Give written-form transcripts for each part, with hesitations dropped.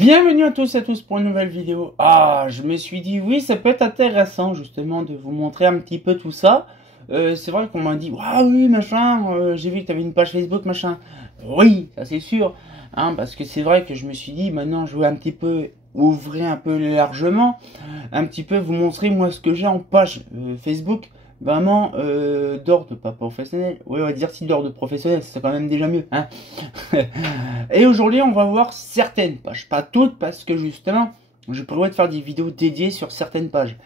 Bienvenue à tous pour une nouvelle vidéo. Je me suis dit, oui, ça peut être intéressant justement de vous montrer un petit peu tout ça. C'est vrai qu'on m'a dit, ah oui, machin, j'ai vu que tu avais une page Facebook, machin. Oui, ça c'est sûr. Parce que c'est vrai que je me suis dit, maintenant je vais un petit peu ouvrir un peu largement, un petit peu vous montrer moi ce que j'ai en page Facebook. Vraiment d'ordre pas professionnel. Oui, on va dire si d'ordre professionnel, c'est quand même déjà mieux. Et aujourd'hui, on va voir certaines pages, pas toutes, parce que justement, je prévois de faire des vidéos dédiées sur certaines pages.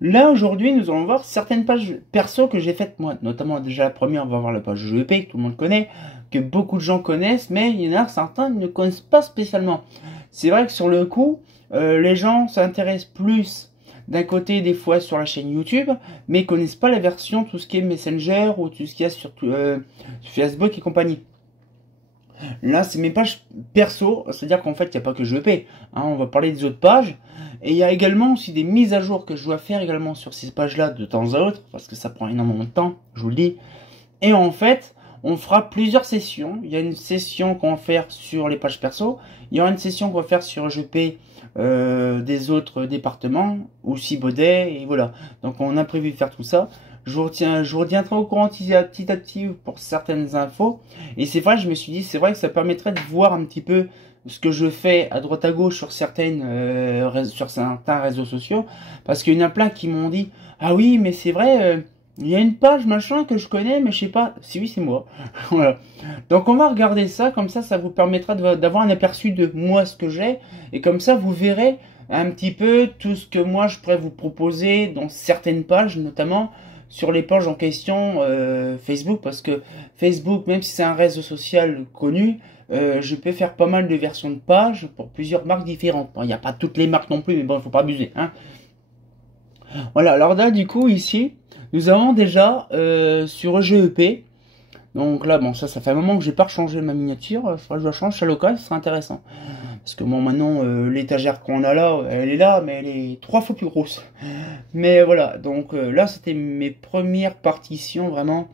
Là, aujourd'hui, nous allons voir certaines pages perso que j'ai faites moi. Notamment, déjà la première, on va voir la page GEP, que tout le monde connaît, que beaucoup de gens connaissent, mais il y en a certains qui ne connaissent pas spécialement. C'est vrai que sur le coup, les gens s'intéressent plus d'un côté des fois sur la chaîne YouTube, mais connaissent pas la version, tout ce qui est Messenger ou tout ce qu'il y a sur Facebook et compagnie. Là, c'est mes pages perso, c'est-à-dire qu'en fait, il n'y a pas que GEP. On va parler des autres pages. Et il y a également aussi des mises à jour que je dois faire également sur ces pages-là de temps à autre, parce que ça prend énormément de temps, je vous le dis. Et en fait, on fera plusieurs sessions. Il y a une session qu'on va faire sur les pages perso. Il y aura une session qu'on va faire sur GP des autres départements, aussi Baudet, et voilà. Donc on a prévu de faire tout ça. Je vous retiendrai au courant petit à petit pour certaines infos. Et c'est vrai, je me suis dit, c'est vrai que ça permettrait de voir un petit peu ce que je fais à droite à gauche sur certains réseaux sociaux. Parce qu'il y en a plein qui m'ont dit, ah oui, mais c'est vrai, il y a une page machin que je connais, mais je sais pas. Si oui, c'est moi. Voilà. Donc on va regarder ça, comme ça vous permettra d'avoir un aperçu de moi, ce que j'ai. Et comme ça, vous verrez un petit peu tout ce que moi je pourrais vous proposer dans certaines pages, notamment sur les pages en question Facebook, parce que Facebook, même si c'est un réseau social connu, je peux faire pas mal de versions de pages pour plusieurs marques différentes. Bon, il n'y a pas toutes les marques non plus, mais bon, il ne faut pas abuser. Voilà, alors là, du coup, ici, nous avons déjà sur GEP. Donc là, bon, ça fait un moment que j'ai pas changé ma miniature. Il faudrait que je la change à l'occasion, ce serait intéressant. Parce que bon, maintenant, l'étagère qu'on a là, elle est là, mais elle est 3 fois plus grosse. Mais voilà, donc là, c'était mes premières partitions vraiment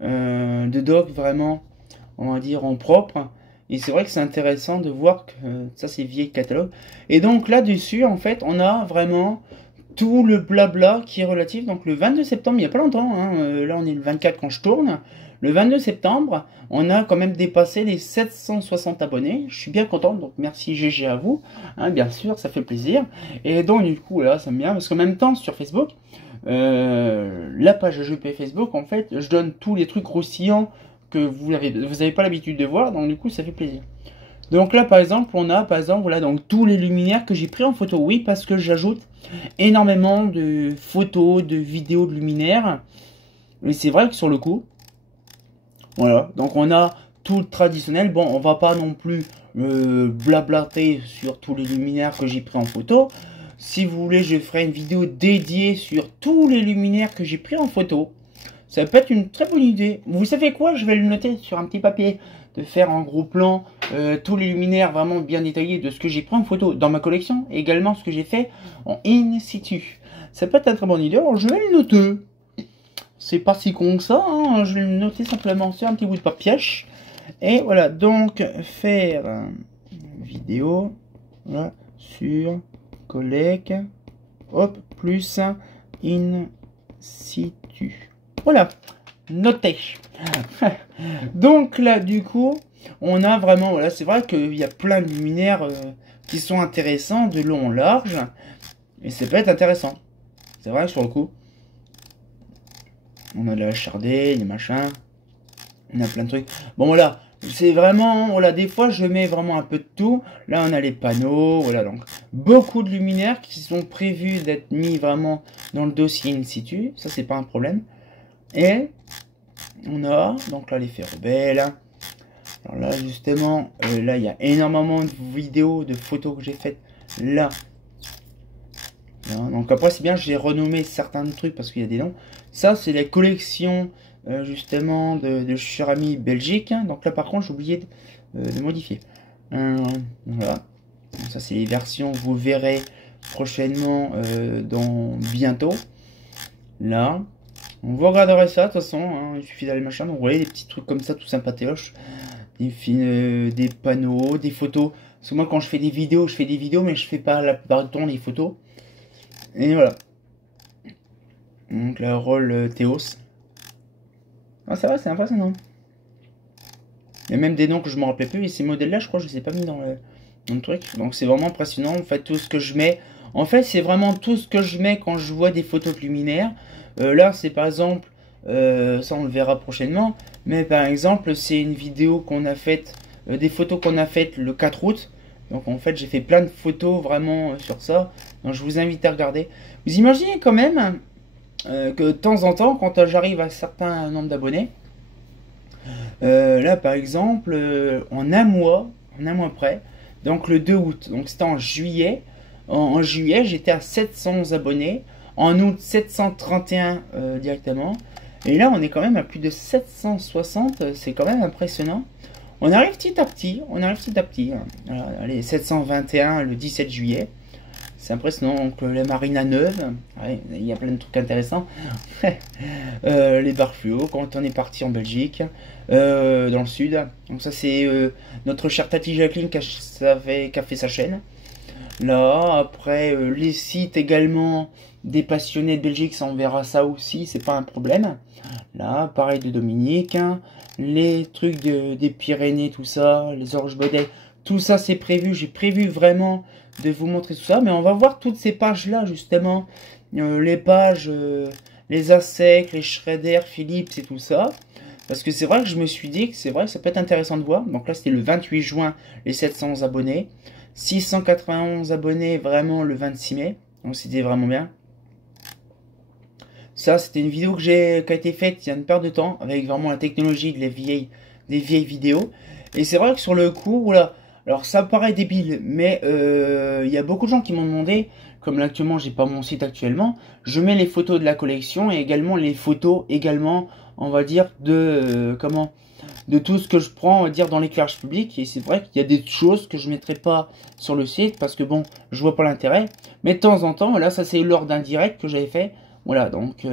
de doc, vraiment, on va dire, en propre. Et c'est vrai que c'est intéressant de voir que ça, c'est vieil catalogue. Et donc là-dessus, en fait, on a vraiment tout le blabla qui est relatif. Donc le 22 septembre, il n'y a pas longtemps, là on est le 24 quand je tourne. Le 22 septembre, on a quand même dépassé les 760 abonnés. Je suis bien content, donc merci GG à vous. Bien sûr, ça fait plaisir. Et donc du coup, là, ça me vient, parce qu'en même temps, sur Facebook, la page GP Facebook, en fait, je donne tous les trucs croustillants que vous avez pas l'habitude de voir, donc du coup, ça fait plaisir. Donc là, par exemple, on a, voilà, donc tous les luminaires que j'ai pris en photo. Oui, parce que j'ajoute énormément de photos, de vidéos de luminaires. Et c'est vrai que sur le coup, voilà, donc on a tout le traditionnel. Bon, on va pas non plus blablater sur tous les luminaires que j'ai pris en photo. Si vous voulez, je ferai une vidéo dédiée sur tous les luminaires que j'ai pris en photo. Ça peut être une très bonne idée. Vous savez quoi? Je vais le noter sur un petit papier. De faire en gros plan tous les luminaires vraiment bien détaillés de ce que j'ai pris en photo dans ma collection. Et également ce que j'ai fait en in situ. Ça peut être une très bonne idée. Alors je vais le noter. C'est pas si con que ça. Je vais le noter simplement sur un petit bout de papier. Et voilà. Donc faire une vidéo. Voilà, sur collègue. Hop. Plus in situ. Voilà, noté. Donc là, du coup, on a vraiment, voilà, c'est vrai qu'il y a plein de luminaires qui sont intéressants, de long en large, et ça peut être intéressant. C'est vrai que sur le coup, on a de la HRD, des machins, on a plein de trucs. Bon voilà, c'est vraiment, voilà, des fois je mets vraiment un peu de tout. Là on a les panneaux, voilà, donc beaucoup de luminaires qui sont prévus d'être mis vraiment dans le dossier in situ, ça c'est pas un problème. Et on a donc là l'effet rebelle. Alors là justement, là il y a énormément de vidéos, de photos que j'ai faites là. Donc après c'est bien, j'ai renommé certains trucs parce qu'il y a des noms. Ça c'est la collection justement de cher ami Belgique. Donc là par contre j'ai oublié de modifier. Voilà. Donc, ça c'est les versions, vous verrez prochainement dans bientôt. Là. On vous regarderez ça de toute façon, il suffit d'aller machin, donc vous voyez des petits trucs comme ça tout sympathiques, des panneaux, des photos Parce que moi, quand je fais des vidéos, mais je fais pas la plupart du temps les photos. Et voilà. Donc, le rôle Théos. Ah, ça va, c'est impressionnant. Il y a même des noms que je me rappelais plus. Et ces modèles-là, je crois que je les ai pas mis dans le truc. Donc, c'est vraiment impressionnant. En fait, tout ce que je mets. En fait, c'est vraiment tout ce que je mets quand je vois des photos luminaires. Là, c'est par exemple. Ça, on le verra prochainement. Mais par exemple, c'est une vidéo qu'on a faite. Des photos qu'on a faites le 4 août. Donc, en fait, j'ai fait plein de photos vraiment sur ça. Donc, je vous invite à regarder. Vous imaginez quand même. Que de temps en temps, quand j'arrive à un certain nombre d'abonnés, là par exemple, en un mois près, donc le 2 août, donc c'était en juillet, en juillet j'étais à 711 abonnés, en août 731 directement, et là on est quand même à plus de 760, c'est quand même impressionnant. On arrive petit à petit, hein. Voilà, allez, 721 le 17 juillet. C'est impressionnant, donc la marina neuve, ouais, il y a plein de trucs intéressants. Les bars fluo, quand on est parti en Belgique, dans le sud. Donc ça c'est notre cher Tati Jacqueline qui a fait sa chaîne. Là, après les sites également des passionnés de Belgique, ça on verra ça aussi, c'est pas un problème. Là, pareil de Dominique, hein. Les trucs des Pyrénées, tout ça, les Orges Baudet, tout ça c'est prévu, j'ai prévu vraiment de vous montrer tout ça, mais on va voir toutes ces pages là justement, les pages, les ASEC, les Schrader, Philips et tout ça, parce que c'est vrai que je me suis dit que c'est vrai que ça peut être intéressant de voir. Donc là c'était le 28 juin les 700 abonnés, 691 abonnés vraiment le 26 mai, donc c'était vraiment bien. Ça c'était une vidéo qui a été faite il y a une paire de temps, avec vraiment la technologie des vieilles vidéos, et c'est vrai que sur le coup, voilà. Alors ça paraît débile, mais il y a beaucoup de gens qui m'ont demandé, comme là actuellement j'ai pas mon site actuellement, je mets les photos de la collection et également les photos on va dire de de tout ce que je prends, on va dire dans l'éclairage public. Et c'est vrai qu'il y a des choses que je mettrai pas sur le site parce que bon, je vois pas l'intérêt. Mais de temps en temps, voilà, ça c'est lors d'un direct que j'avais fait. Voilà, donc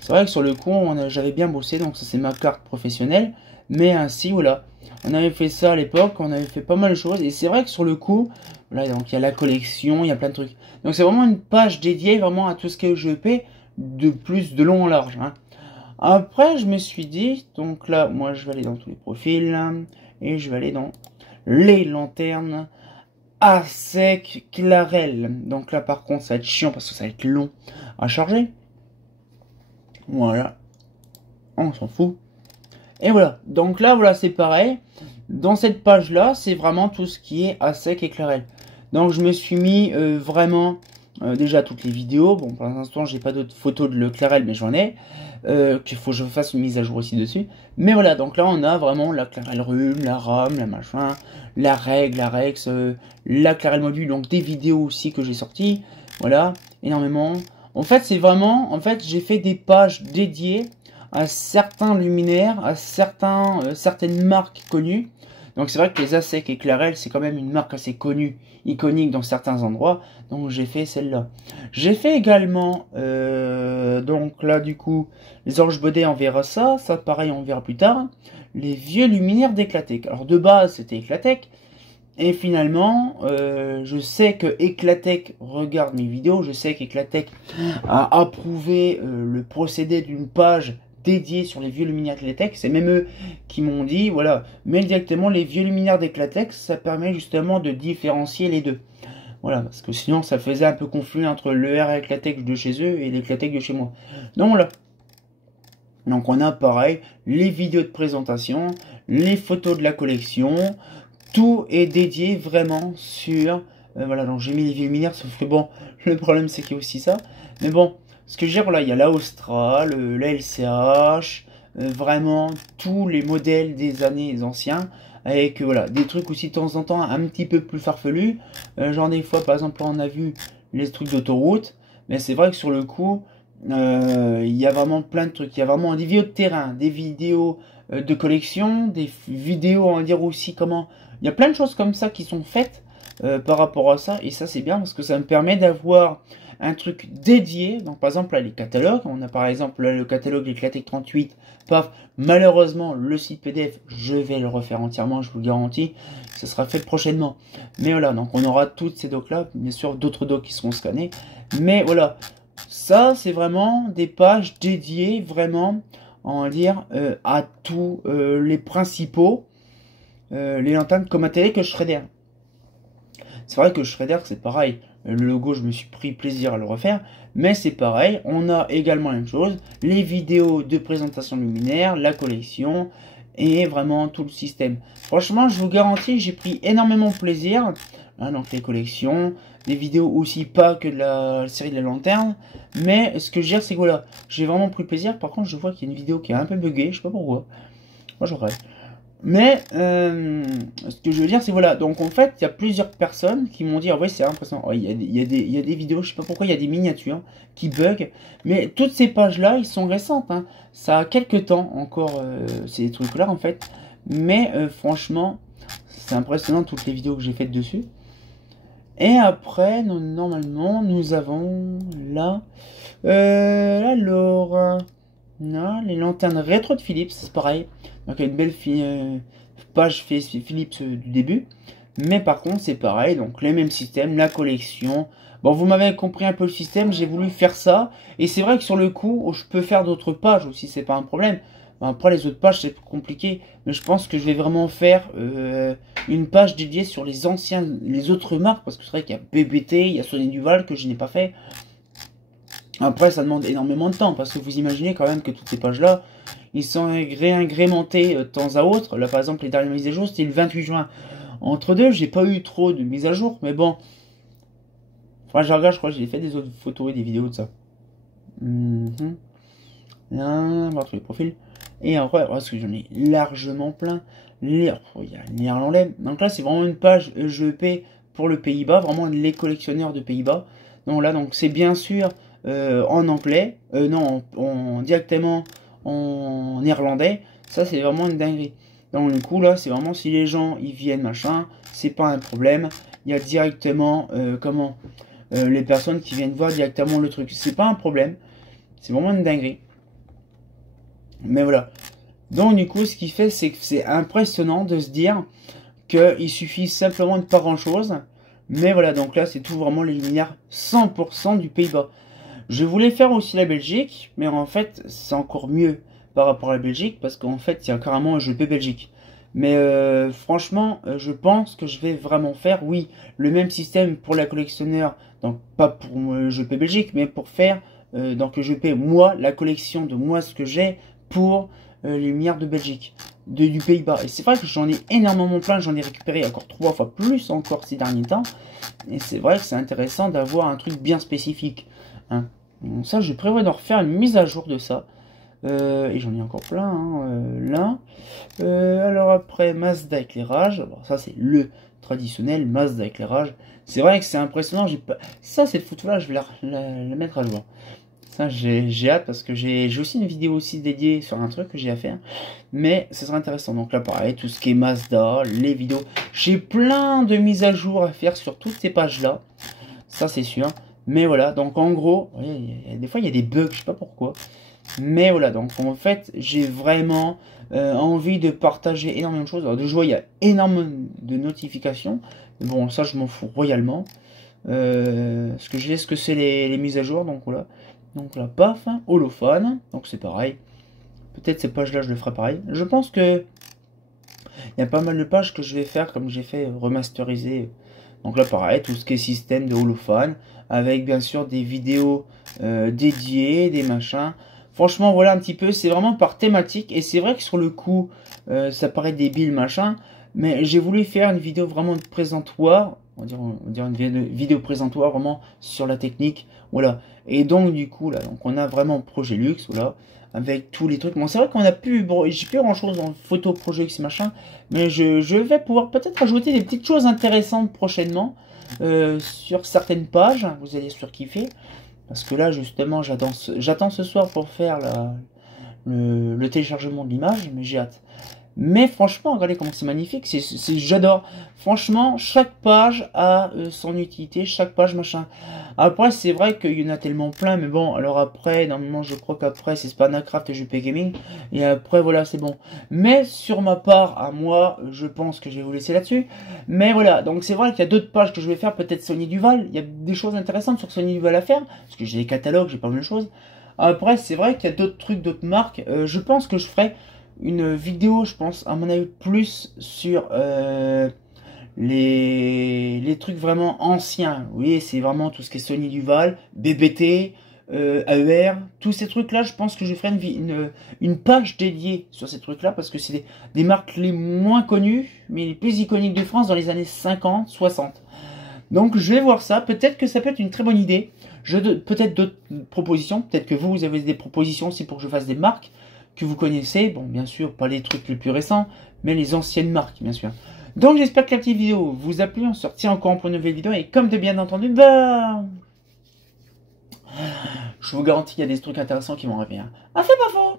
c'est vrai que sur le coup, j'avais bien bossé, donc ça c'est ma carte professionnelle. Mais ainsi, voilà. On avait fait ça à l'époque, on avait fait pas mal de choses. Et c'est vrai que sur le coup, voilà, donc il y a la collection, il y a plein de trucs. Donc c'est vraiment une page dédiée vraiment à tout ce que je paie, de plus de long en large. Hein. Après, je me suis dit, donc là, moi je vais aller dans tous les profils. Et je vais aller dans les lanternes ASEC Clarel. Donc là par contre, ça va être chiant parce que ça va être long à charger. Voilà. On s'en fout. Et voilà, donc là, voilà, c'est pareil. Dans cette page-là, c'est vraiment tout ce qui est ASEC et Clarel. Donc, je me suis mis vraiment déjà toutes les vidéos. Bon, pour l'instant, j'ai pas d'autres photos de le Clarel, mais j'en ai. Qu'il faut que je fasse une mise à jour aussi dessus. Mais voilà, donc là, on a vraiment la Clarel Rhum, la RAM, la machin, la règle, la Rex, la Clarel Module, donc des vidéos aussi que j'ai sorties. Voilà, énormément. En fait, c'est vraiment, j'ai fait des pages dédiées à certains luminaires, à certaines marques connues. Donc c'est vrai que les ASEC et Clarel, c'est quand même une marque assez connue, iconique dans certains endroits. Donc j'ai fait celle-là. J'ai fait également, donc là du coup, les Orges Baudet, on verra ça. Ça pareil, on verra plus tard. Les vieux luminaires d'Eclatec. Alors de base, c'était Eclatec. Et finalement, je sais que Eclatec regarde mes vidéos. Je sais qu'Eclatec a approuvé le procédé d'une page dédié sur les vieux luminaires d'Eclatec. C'est même eux qui m'ont dit, voilà, mets directement les vieux luminaires d'Eclatec, ça permet justement de différencier les deux. Voilà, parce que sinon ça faisait un peu conflit entre le R Eclatec de chez eux et l'Eclatec de chez moi. Donc voilà. Donc on a pareil, les vidéos de présentation, les photos de la collection, tout est dédié vraiment sur... voilà, donc j'ai mis les vieux luminaires, sauf que bon, le problème c'est qu'il y a aussi ça. Mais bon, ce que je veux dire, voilà, il y a la Austral, la LCH, vraiment tous les modèles des années anciens, avec voilà, des trucs aussi de temps en temps un petit peu plus farfelus. Genre des fois, par exemple, on a vu les trucs d'autoroute, mais c'est vrai que sur le coup, il y a vraiment plein de trucs. Il y a vraiment des vidéos de terrain, des vidéos de collection, des vidéos, on va dire aussi comment... Il y a plein de choses comme ça qui sont faites par rapport à ça, et ça c'est bien parce que ça me permet d'avoir un truc dédié. Donc par exemple là les catalogues, on a par exemple là, le catalogue Eclatec 38, paf, malheureusement le site PDF, je vais le refaire entièrement, je vous le garantis, ce sera fait prochainement. Mais voilà, donc on aura toutes ces docs là, bien sûr d'autres docs qui seront scannés, mais voilà, ça c'est vraiment des pages dédiées vraiment, on va dire, à tous les principaux, les lanternes comme télé que Shredder. C'est vrai que Shredder, c'est pareil. Le logo, je me suis pris plaisir à le refaire. Mais c'est pareil. On a également la même chose. Les vidéos de présentation luminaire, la collection et vraiment tout le système. Franchement, je vous garantis, j'ai pris énormément de plaisir. Hein, donc les collections, des vidéos aussi, pas que de la série de la lanterne. Mais ce que je veux dire, c'est que voilà, j'ai vraiment pris plaisir. Par contre, je vois qu'il y a une vidéo qui est un peu buggée. Je sais pas pourquoi. Moi, j'aurais. Mais ce que je veux dire, c'est voilà. Donc en fait, il y a plusieurs personnes qui m'ont dit, ah ouais, c'est impressionnant. Oh, il y a des vidéos, je sais pas pourquoi, il y a des miniatures qui bug. Mais toutes ces pages-là, ils sont récentes. Hein. Ça a quelques temps encore, ces trucs-là en fait. Mais franchement, c'est impressionnant toutes les vidéos que j'ai faites dessus. Et après, normalement, nous avons là, alors, non, les lanternes rétro de Philips, c'est pareil. Donc il y a une belle page Philips du début. Mais par contre, c'est pareil, donc les mêmes systèmes, la collection. Bon, vous m'avez compris un peu le système, j'ai voulu faire ça. Et c'est vrai que sur le coup, je peux faire d'autres pages aussi, c'est pas un problème. Bon, après, les autres pages, c'est plus compliqué. Mais je pense que je vais vraiment faire une page dédiée sur les anciens, les autres marques. Parce que c'est vrai qu'il y a BBT, il y a Sony Duval que je n'ai pas fait. Après, ça demande énormément de temps, parce que vous imaginez quand même que toutes ces pages-là, ils sont réagrémentés de temps à autre. Là, par exemple, les dernières mises à jour, c'était le 28 juin. Entre deux, j'ai pas eu trop de mises à jour, mais bon. Enfin, je regarde, je crois que j'ai fait des autres photos et des vidéos de ça. Là, on va retrouver les profils. Et après, parce que j'en ai largement plein. Il y a l'Irlandais. Donc là, c'est vraiment une page GEP pour le Pays-Bas, vraiment les collectionneurs de Pays-Bas. Donc là, donc c'est bien sûr en anglais, non, directement en néerlandais. Ça, c'est vraiment une dinguerie. Donc du coup, là, c'est vraiment si les gens ils viennent machin, c'est pas un problème. Il y a directement les personnes qui viennent voir directement le truc. C'est pas un problème. C'est vraiment une dinguerie. Mais voilà. Donc du coup, ce qui fait, c'est que c'est impressionnant de se dire qu'il suffit simplement de pas grand chose. Mais voilà, donc là, c'est tout vraiment les luminaires 100% du Pays-Bas. Je voulais faire aussi la Belgique, mais en fait, c'est encore mieux par rapport à la Belgique, parce qu'en fait, il y a carrément un GP Belgique. Mais franchement, je pense que je vais vraiment faire, oui, le même système pour la collectionneur, donc pas pour le GP Belgique, mais pour faire, donc le GP, moi, la collection de moi, ce que j'ai pour les lumières de Belgique, du Pays-Bas. Et c'est vrai que j'en ai énormément plein, j'en ai récupéré encore 3 fois plus encore ces derniers temps. Et c'est vrai que c'est intéressant d'avoir un truc bien spécifique. Hein. Donc ça, je prévois d'en refaire une mise à jour de ça. Et j'en ai encore plein, hein, là. Alors après, masse d'éclairage. Alors ça, c'est le traditionnel masse d'éclairage. C'est vrai que c'est impressionnant. Pas... Ça, cette photo-là, je vais la mettre à jour. Ça, j'ai hâte parce que j'ai aussi une vidéo aussi dédiée sur un truc que j'ai à faire. Mais ce sera intéressant. Donc là, pareil, tout ce qui est Mazda, les vidéos. J'ai plein de mises à jour à faire sur toutes ces pages-là. Ça, c'est sûr. Mais voilà, donc en gros, des fois, il y a des bugs, je sais pas pourquoi. Mais voilà, donc en fait, j'ai vraiment envie de partager énormément de choses. Alors, de joie, il y a énormément de notifications. Bon, ça, je m'en fous royalement. Ce que je laisse que c'est les mises à jour, donc voilà. Donc là, paf, holophone, donc c'est pareil. Peut-être ces pages-là, je le ferai pareil. Je pense que il y a pas mal de pages que je vais faire comme j'ai fait remasteriser. Donc là, pareil, tout ce qui est système de holophone, avec bien sûr des vidéos dédiées, des machins. Franchement, voilà un petit peu, c'est vraiment par thématique. Et c'est vrai que sur le coup, ça paraît débile, machin. Mais j'ai voulu faire une vidéo vraiment présentoir. On va dire une vidéo présentoir vraiment sur la technique. Voilà. Et donc, du coup, là, donc on a vraiment Projet Luxe, voilà. Avec tous les trucs. Bon, c'est vrai qu'on a plus, bon, j'ai plus grand chose en photo Projet Luxe, machin. Mais je vais pouvoir peut-être ajouter des petites choses intéressantes prochainement. Sur certaines pages. Vous allez surkiffer. Parce que là, justement, j'attends ce soir pour faire le téléchargement de l'image, mais j'ai hâte. Mais franchement, regardez comment c'est magnifique, j'adore. Franchement, chaque page a son utilité, chaque page machin. Après, c'est vrai qu'il y en a tellement plein, mais bon, alors après, normalement, je crois qu'après, c'est Spanacraft et JP Gaming. Et après, voilà, c'est bon. Mais sur ma part, à moi, je pense que je vais vous laisser là-dessus. Mais voilà, donc c'est vrai qu'il y a d'autres pages que je vais faire, peut-être Sony Duval. Il y a des choses intéressantes sur Sony Duval à faire, parce que j'ai des catalogues, j'ai pas mal de choses. Après, c'est vrai qu'il y a d'autres trucs, d'autres marques. Je pense que je ferai une vidéo, je pense, à mon avis, plus sur les trucs vraiment anciens. Vous voyez, c'est vraiment tout ce qui est Sony Duval, BBT, AER, tous ces trucs-là. Je pense que je ferai une page dédiée sur ces trucs-là, parce que c'est des marques les moins connues, mais les plus iconiques de France dans les années 50, 60. Donc je vais voir ça, peut-être que ça peut être une très bonne idée. Peut-être d'autres propositions, peut-être que vous avez des propositions aussi pour que je fasse des marques que vous connaissez. Bon, bien sûr, pas les trucs les plus récents, mais les anciennes marques, bien sûr. Donc j'espère que la petite vidéo vous a plu. On se retient encore pour une nouvelle vidéo. Et comme de bien entendu, bah, je vous garantis qu'il y a des trucs intéressants qui vont arriver. Ah, c'est pas faux.